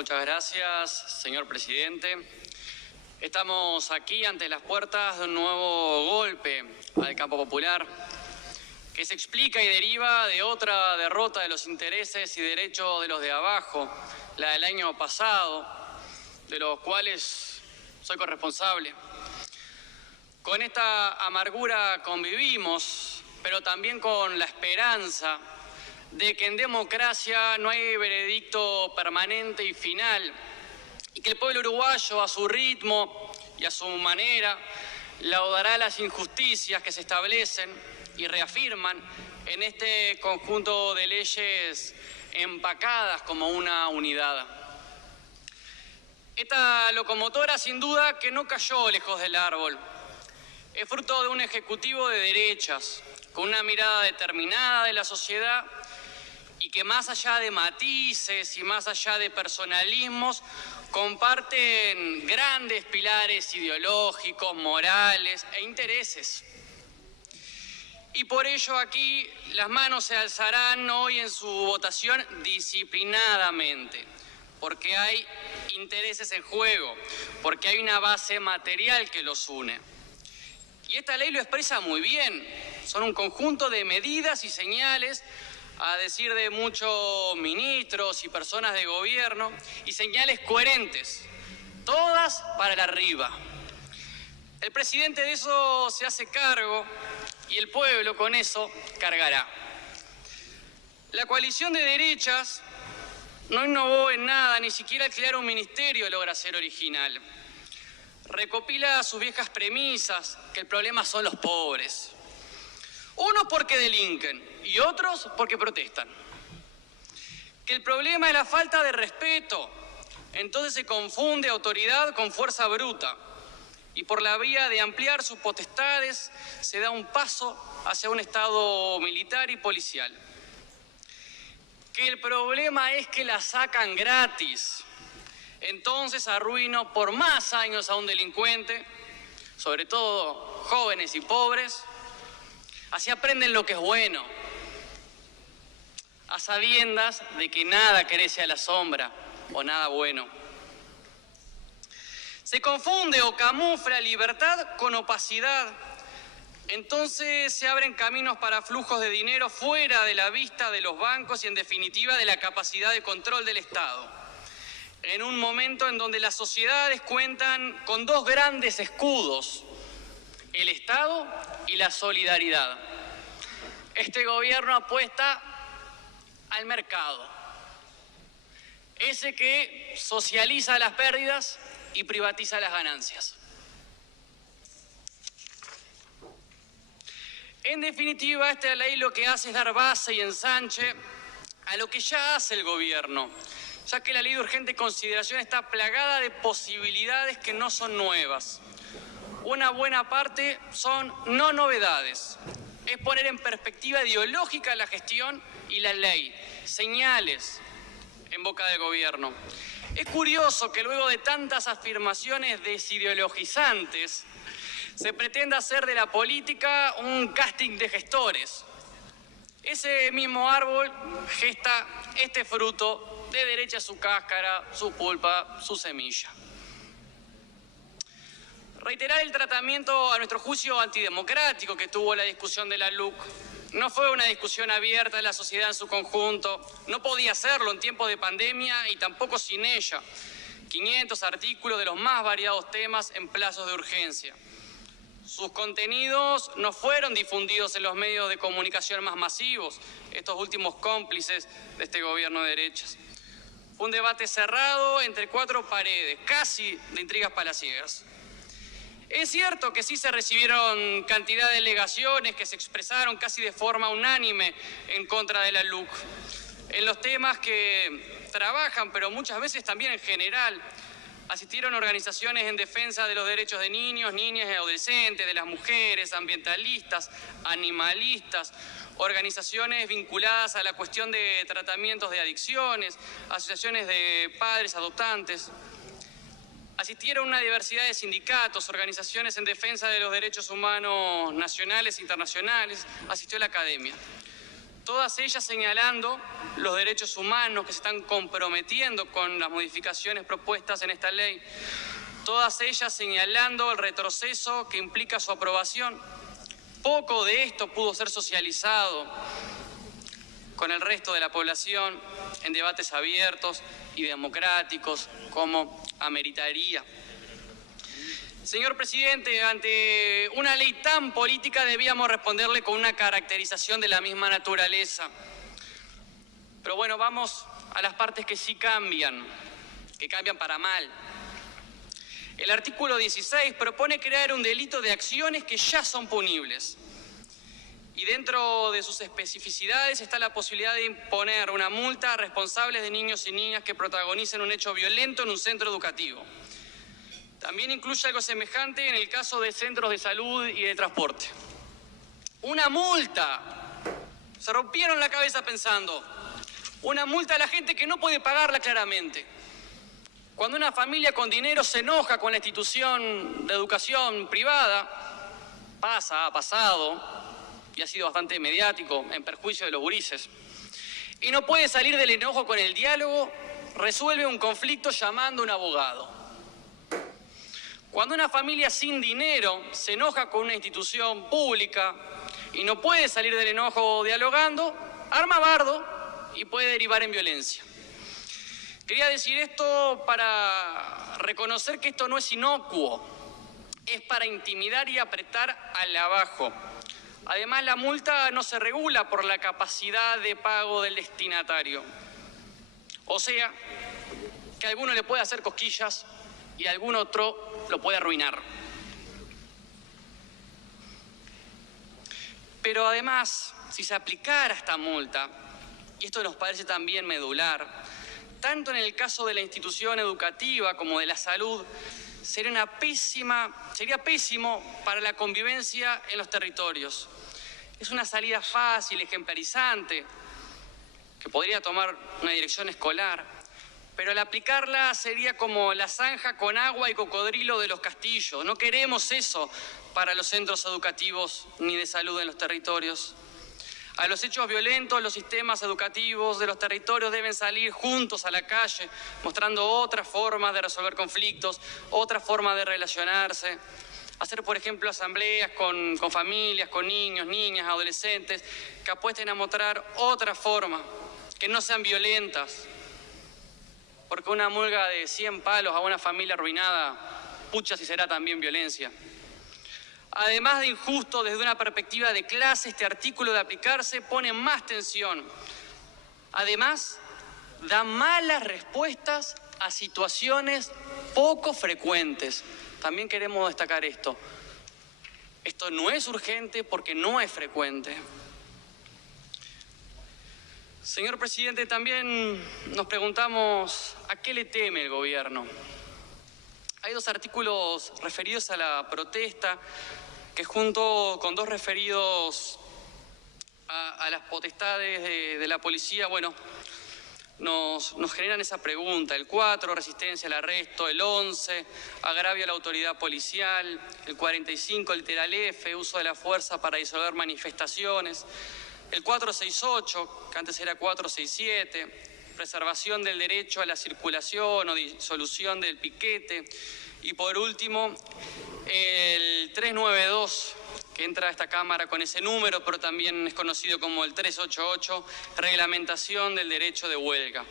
Muchas gracias, señor presidente. Estamos aquí ante las puertas de un nuevo golpe al campo popular que se explica y deriva de otra derrota de los intereses y derechos de los de abajo, la del año pasado, de los cuales soy corresponsable. Con esta amargura convivimos, pero también con la esperanza de que en democracia no hay veredicto permanente y final, y que el pueblo uruguayo, a su ritmo y a su manera, laudará las injusticias que se establecen y reafirman en este conjunto de leyes empacadas como una unidad. Esta locomotora, sin duda, que no cayó lejos del árbol. Es fruto de un ejecutivo de derechas, con una mirada determinada de la sociedad y que más allá de matices y más allá de personalismos, comparten grandes pilares ideológicos, morales e intereses. Y por ello aquí las manos se alzarán hoy en su votación disciplinadamente, porque hay intereses en juego, porque hay una base material que los une. Y esta ley lo expresa muy bien. Son un conjunto de medidas y señales, a decir de muchos ministros y personas de gobierno, y señales coherentes, todas para el arriba. El presidente de eso se hace cargo y el pueblo con eso cargará. La coalición de derechas no innovó en nada, ni siquiera al crear un ministerio logra ser original. Recopila sus viejas premisas, que el problema son los pobres. Unos porque delinquen y otros porque protestan. Que el problema es la falta de respeto, entonces se confunde autoridad con fuerza bruta. Y por la vía de ampliar sus potestades se da un paso hacia un Estado militar y policial. Que el problema es que la sacan gratis. Entonces arruino por más años a un delincuente, sobre todo jóvenes y pobres. Así aprenden lo que es bueno, a sabiendas de que nada crece a la sombra o nada bueno. Se confunde o camufla libertad con opacidad. Entonces se abren caminos para flujos de dinero fuera de la vista de los bancos y en definitiva de la capacidad de control del Estado. En un momento en donde las sociedades cuentan con dos grandes escudos, el Estado y la solidaridad. Este gobierno apuesta al mercado, ese que socializa las pérdidas y privatiza las ganancias. En definitiva, esta ley lo que hace es dar base y ensanche a lo que ya hace el gobierno, ya que la ley de urgente consideración está plagada de posibilidades que no son nuevas. Una buena parte son no novedades. Es poner en perspectiva ideológica la gestión y la ley, señales en boca del gobierno. Es curioso que luego de tantas afirmaciones desideologizantes se pretenda hacer de la política un casting de gestores. Ese mismo árbol gesta este fruto de derecha su cáscara, su pulpa, su semilla. Reiterar el tratamiento, a nuestro juicio, antidemocrático que tuvo la discusión de la LUC. No fue una discusión abierta de la sociedad en su conjunto, no podía serlo en tiempos de pandemia y tampoco sin ella. 500 artículos de los más variados temas en plazos de urgencia. Sus contenidos no fueron difundidos en los medios de comunicación más masivos, estos últimos cómplices de este gobierno de derechas. Fue un debate cerrado entre cuatro paredes, casi de intrigas palaciegas. Es cierto que sí se recibieron cantidad de delegaciones que se expresaron casi de forma unánime en contra de la LUC. En los temas que trabajan, pero muchas veces también en general, asistieron organizaciones en defensa de los derechos de niños, niñas y adolescentes, de las mujeres, ambientalistas, animalistas, organizaciones vinculadas a la cuestión de tratamientos de adicciones, asociaciones de padres adoptantes. Asistieron una diversidad de sindicatos, organizaciones en defensa de los derechos humanos nacionales e internacionales, asistió la academia. todas ellas señalando los derechos humanos que se están comprometiendo con las modificaciones propuestas en esta ley, todas ellas señalando el retroceso que implica su aprobación. Poco de esto pudo ser socializado con el resto de la población en debates abiertos y democráticos como ameritaría. Señor presidente, ante una ley tan política debíamos responderle con una caracterización de la misma naturaleza. Pero bueno, vamos a las partes que sí cambian, que cambian para mal. El artículo 16 propone crear un delito de acciones que ya son punibles. Y dentro de sus especificidades está la posibilidad de imponer una multa a responsables de niños y niñas que protagonicen un hecho violento en un centro educativo. También incluye algo semejante en el caso de centros de salud y de transporte. ¡Una multa! Se rompieron la cabeza pensando. Una multa a la gente que no puede pagarla claramente. Cuando una familia con dinero se enoja con la institución de educación privada, ha pasado, y ha sido bastante mediático, en perjuicio de los gurises, y no puede salir del enojo con el diálogo, resuelve un conflicto llamando a un abogado. Cuando una familia sin dinero se enoja con una institución pública y no puede salir del enojo dialogando, arma bardo y puede derivar en violencia. Quería decir esto para reconocer que esto no es inocuo, es para intimidar y apretar al abajo. Además, la multa no se regula por la capacidad de pago del destinatario. O sea, que a alguno le puede hacer cosquillas y a algún otro lo puede arruinar. Pero además, si se aplicara esta multa, y esto nos parece también medular, tanto en el caso de la institución educativa como de la salud, sería pésimo para la convivencia en los territorios. Es una salida fácil, ejemplarizante, que podría tomar una dirección escolar, pero al aplicarla sería como la zanja con agua y cocodrilo de los castillos. No queremos eso para los centros educativos ni de salud en los territorios. A los hechos violentos, los sistemas educativos de los territorios deben salir juntos a la calle, mostrando otras formas de resolver conflictos, otras formas de relacionarse. Hacer, por ejemplo, asambleas con familias, con niños, niñas, adolescentes, que apuesten a mostrar otra forma, que no sean violentas. Porque una mulga de 100 palos a una familia arruinada, pucha si será también violencia. Además de injusto desde una perspectiva de clase, este artículo de aplicarse pone más tensión. Además, da malas respuestas a situaciones poco frecuentes. También queremos destacar esto. Esto no es urgente porque no es frecuente. Señor presidente, también nos preguntamos ¿a qué le teme el gobierno? Hay dos artículos referidos a la protesta que junto con dos referidos a las potestades de la policía, bueno, nos generan esa pregunta. El 4, resistencia al arresto. El 11, agravio a la autoridad policial. El 45, literal F, uso de la fuerza para disolver manifestaciones. El 468, que antes era 467, preservación del derecho a la circulación o disolución del piquete. Y por último, el 392, que entra a esta Cámara con ese número, pero también es conocido como el 388, reglamentación del derecho de huelga.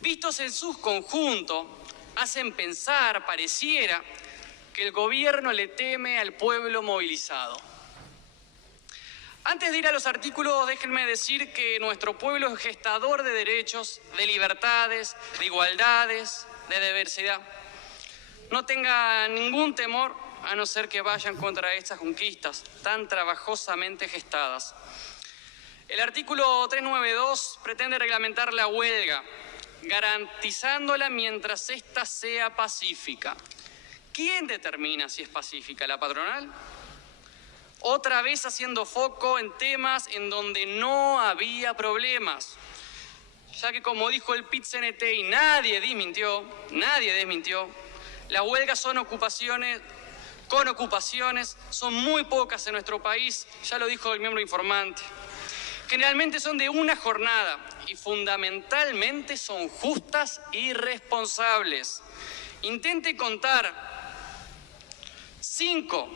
Vistos en su conjunto, hacen pensar, pareciera, que el gobierno le teme al pueblo movilizado. Antes de ir a los artículos, déjenme decir que nuestro pueblo es gestador de derechos, de libertades, de igualdades, de diversidad. No tenga ningún temor, a no ser que vayan contra estas conquistas tan trabajosamente gestadas. El artículo 392 pretende reglamentar la huelga, garantizándola mientras ésta sea pacífica. ¿Quién determina si es pacífica? ¿La patronal? Otra vez haciendo foco en temas en donde no había problemas, ya que como dijo el PIT-CNT y nadie desmintió, las huelgas con ocupaciones son muy pocas en nuestro país, ya lo dijo el miembro informante. generalmente son de una jornada y fundamentalmente son justas y responsables. Intente contar 5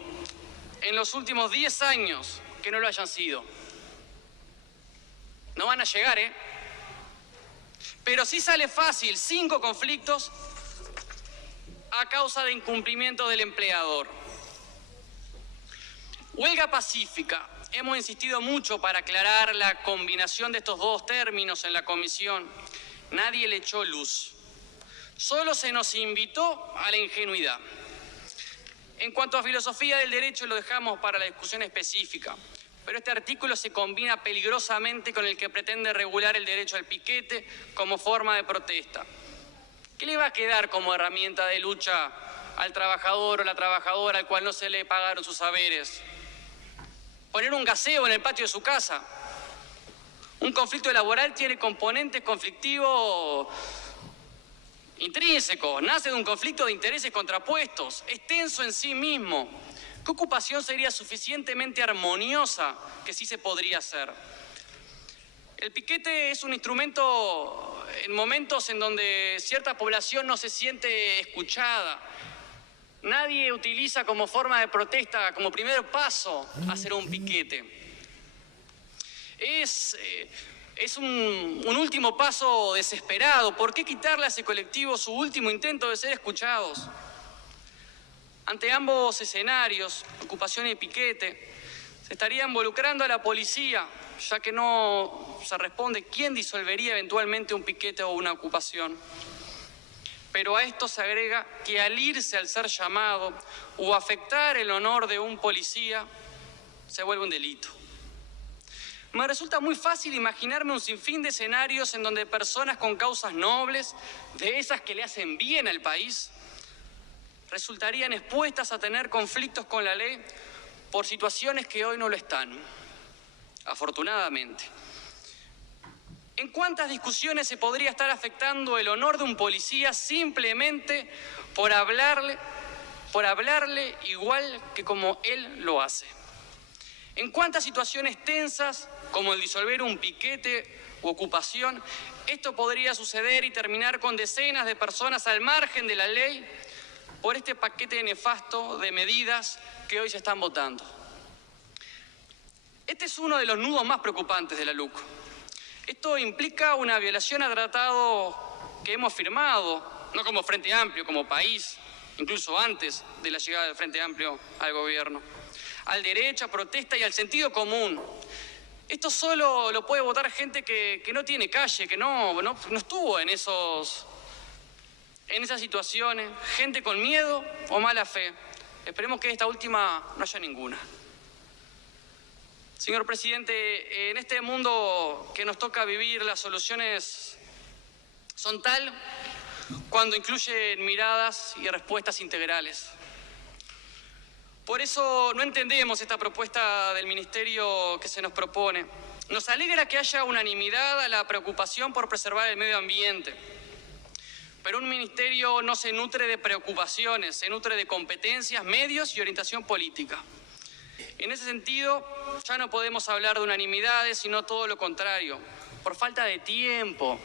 en los últimos 10 años que no lo hayan sido. No van a llegar, ¿eh? Pero sí sale fácil 5 conflictos a causa de incumplimiento del empleador. Huelga pacífica. Hemos insistido mucho para aclarar la combinación de estos dos términos en la comisión. Nadie le echó luz. Solo se nos invitó a la ingenuidad. En cuanto a filosofía del derecho, lo dejamos para la discusión específica. Pero este artículo se combina peligrosamente con el que pretende regular el derecho al piquete como forma de protesta. ¿Qué le va a quedar como herramienta de lucha al trabajador o la trabajadora al cual no se le pagaron sus saberes? ¿Poner un gaseo en el patio de su casa? Un conflicto laboral tiene componentes conflictivos intrínsecos, nace de un conflicto de intereses contrapuestos, es tenso en sí mismo. ¿Qué ocupación sería suficientemente armoniosa que sí se podría hacer? El piquete es un instrumento en momentos en donde cierta población no se siente escuchada. Nadie utiliza como forma de protesta, como primer paso, hacer un piquete. Es un último paso desesperado. ¿Por qué quitarle a ese colectivo su último intento de ser escuchados? Ante ambos escenarios, ocupación y piquete, se estaría involucrando a la policía, ya que no se responde quién disolvería eventualmente un piquete o una ocupación. Pero a esto se agrega que al irse al ser llamado o afectar el honor de un policía, se vuelve un delito. Me resulta muy fácil imaginarme un sinfín de escenarios en donde personas con causas nobles, de esas que le hacen bien al país, resultarían expuestas a tener conflictos con la ley por situaciones que hoy no lo están, afortunadamente. ¿En cuántas discusiones se podría estar afectando el honor de un policía simplemente por hablarle igual que como él lo hace? ¿En cuántas situaciones tensas, como el disolver un piquete u ocupación, esto podría suceder y terminar con decenas de personas al margen de la ley por este paquete nefasto de medidas que hoy se están votando? Este es uno de los nudos más preocupantes de la LUC. Esto implica una violación a tratado que hemos firmado, no como Frente Amplio, como país, incluso antes de la llegada del Frente Amplio al gobierno, al derecho a protesta y al sentido común. Esto solo lo puede votar gente que no tiene calle, que no estuvo en esas situaciones, gente con miedo o mala fe. Esperemos que esta última no haya ninguna. Señor presidente, en este mundo que nos toca vivir, las soluciones son tal cuando incluyen miradas y respuestas integrales. Por eso no entendemos esta propuesta del ministerio que se nos propone. Nos alegra que haya unanimidad a la preocupación por preservar el medio ambiente. Pero un ministerio no se nutre de preocupaciones, se nutre de competencias, medios y orientación política. En ese sentido, ya no podemos hablar de unanimidades, sino todo lo contrario. Por falta de tiempo,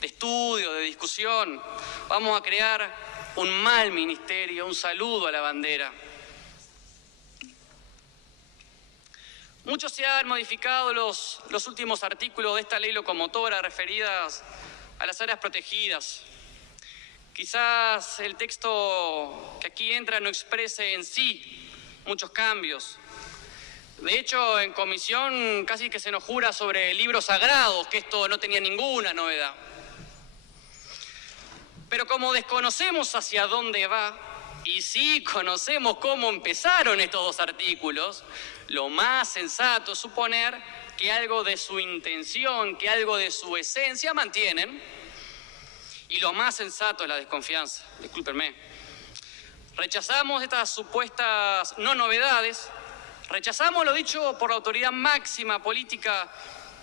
de estudio, de discusión, vamos a crear un mal ministerio, un saludo a la bandera. Muchos se han modificado los últimos artículos de esta ley locomotora referidas a las áreas protegidas. Quizás el texto que aquí entra no exprese en sí muchos cambios. De hecho, en comisión casi que se nos jura sobre libros sagrados que esto no tenía ninguna novedad. Pero como desconocemos hacia dónde va y sí conocemos cómo empezaron estos dos artículos, lo más sensato es suponer que algo de su intención, que algo de su esencia mantienen. Y lo más sensato es la desconfianza, discúlpenme. Rechazamos estas supuestas no novedades, rechazamos lo dicho por la autoridad máxima política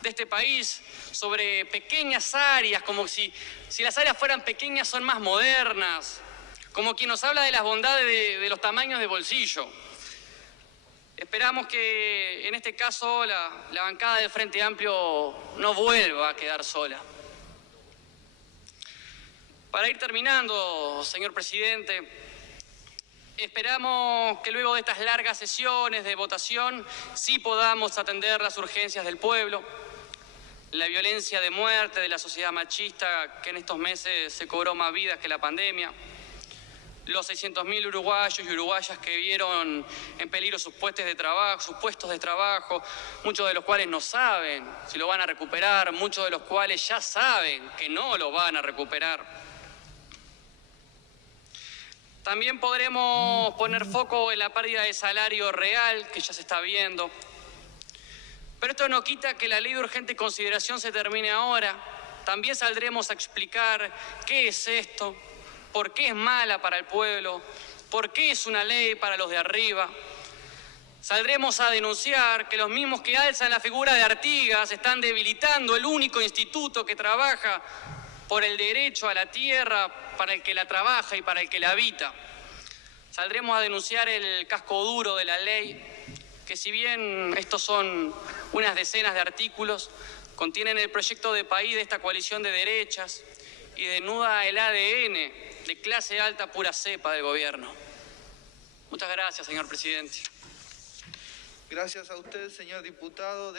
de este país sobre pequeñas áreas, como si las áreas fueran pequeñas son más modernas, como quien nos habla de las bondades de los tamaños de bolsillo. Esperamos que en este caso la bancada del Frente Amplio no vuelva a quedar sola. Para ir terminando, señor presidente, esperamos que luego de estas largas sesiones de votación sí podamos atender las urgencias del pueblo, la violencia de muerte de la sociedad machista que en estos meses se cobró más vidas que la pandemia, los 600.000 uruguayos y uruguayas que vieron en peligro sus puestos de trabajo, muchos de los cuales no saben si lo van a recuperar, muchos de los cuales ya saben que no lo van a recuperar. También podremos poner foco en la pérdida de salario real que ya se está viendo. Pero esto no quita que la ley de urgente consideración se termine ahora. También saldremos a explicar qué es esto, por qué es mala para el pueblo, por qué es una ley para los de arriba. Saldremos a denunciar que los mismos que alzan la figura de Artigas están debilitando el único instituto que trabaja por el derecho a la tierra para el que la trabaja y para el que la habita. Saldremos a denunciar el casco duro de la ley, que si bien estos son unas decenas de artículos, contienen el proyecto de país de esta coalición de derechas y desnuda el ADN de clase alta pura cepa del gobierno. Muchas gracias, señor presidente. Gracias a usted, señor diputado.